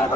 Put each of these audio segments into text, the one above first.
₹2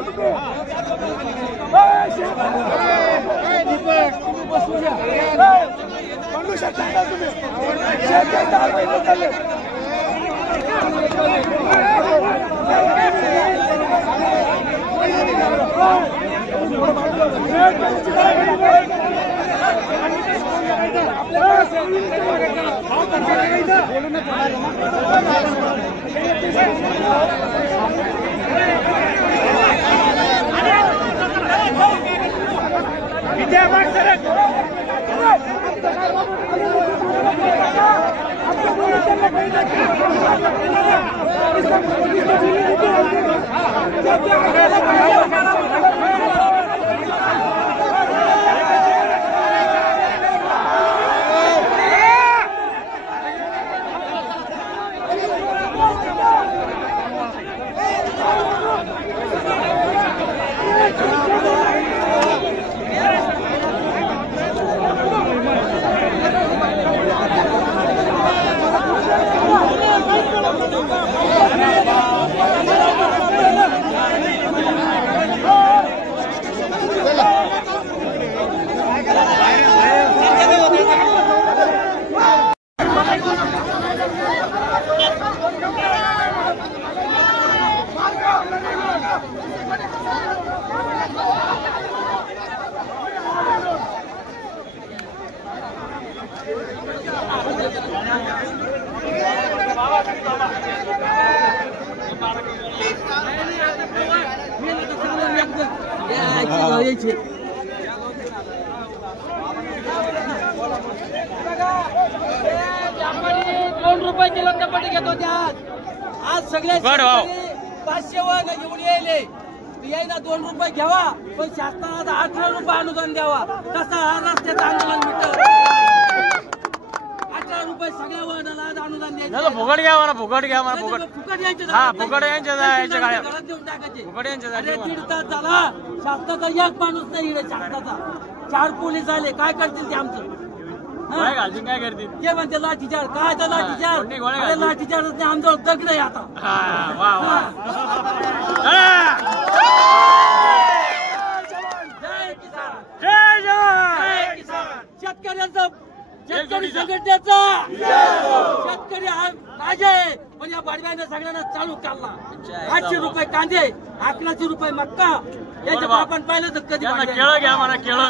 kilo टमाटे घेतो आज सगळे 500 वर घेऊन यायले यायला ₹2 घ्यावा पण शासनाला ₹18 अनुदान द्यावा तसा हा रस्त्याचं आंदोलन मिटलं ₹18 सगळ्या वाहनाला अनुदान द्यायचं फुकट घ्या म्हणा फुकट घ्या म्हणा फुकट यायचं हा फुकट यांच्या गाड्या घरात देऊन टाकायचे फुकट यांच्या 1.5 तास झाला शासनाचा एक माणूस नाही इकडे शासनाचा 4 पोलीस आले काय करतील ते आमचं काय करतील ते म्हणते लाठीचार काय तर लाठीचार लाठीचार आमच्यावर दगड आहे आता जय जवान शेतकऱ्यांचा शेतकरी संघटनेचा शेतकरी हा राजा आहे पण या बाडव्याने सगळ्यांना चालू काढला ₹800 कांदे ₹1100 मक्का याच्या आपण पाहिलं तर कधी केळं घ्या म्हणा केळं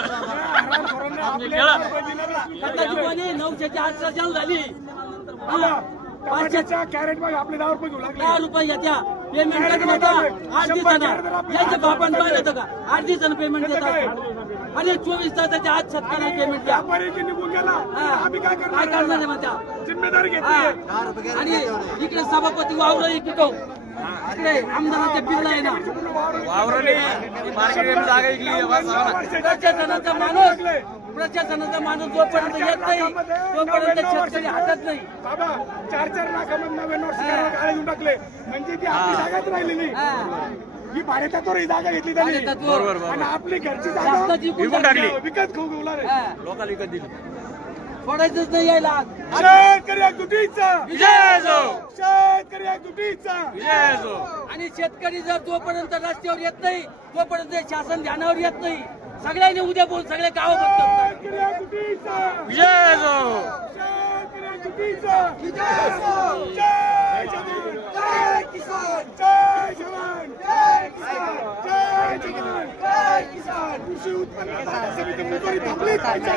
खताची पाणी 918 जाल झाली 500च्या कॅरेट मध्ये आपले ₹10 येत्या पेमेंट कधी होता 8 दिवसानं याच्या बापान पाहिलं होतं का 8 दिवसानं पेमेंट देतात आणि 24 तासाच्या आत शेतकऱ्याला पेमेंट द्या काय करणार आहे मग त्या जिम्मेदारी घेतली आणि इकडे सभापती वावर इकडे इकडे आमदाराच्या बिल्ला आहे ना प्रशासनाचा माणूस जोपर्यंत येत नाही तोपर्यंत शेतकरी हातात नाही बाबा 4 लाखांमध्ये गाडी टाकले म्हणजे ती आपली जागाच राहिली नाही ही भाडेतत्वावर ही जागा घेतली त्यांनी आणि आपली घरची जागा विकून टाकली विकत खाऊ लोकांना विकत दिली सोडायचंच नाही यायला शेतकरी एकजुटीचा विजय असो शेतकरी एकजुटीचा विजय असो आणि शेतकरी जर जोपर्यंत रस्त्यावर येत नाही तोपर्यंत शासन ध्यानावर येत नाही सगळ्यांनी उद्या बोल सगळे गाव बघतात विजय असो जय जवान जय किसान जय जवान जय किसान जय जवान जय किसान कृषी उत्पन्न बाजार समिती मुजोरी थांबली पाहिजे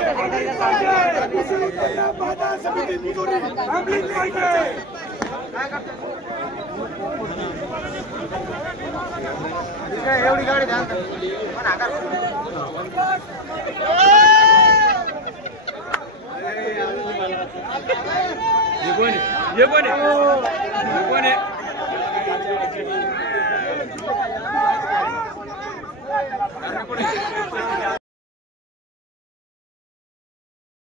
कृषी उत्पन्न बाजार समिती मुजोरी थांबली पाहिजे एवढी गाडी द्या ये कोण आहे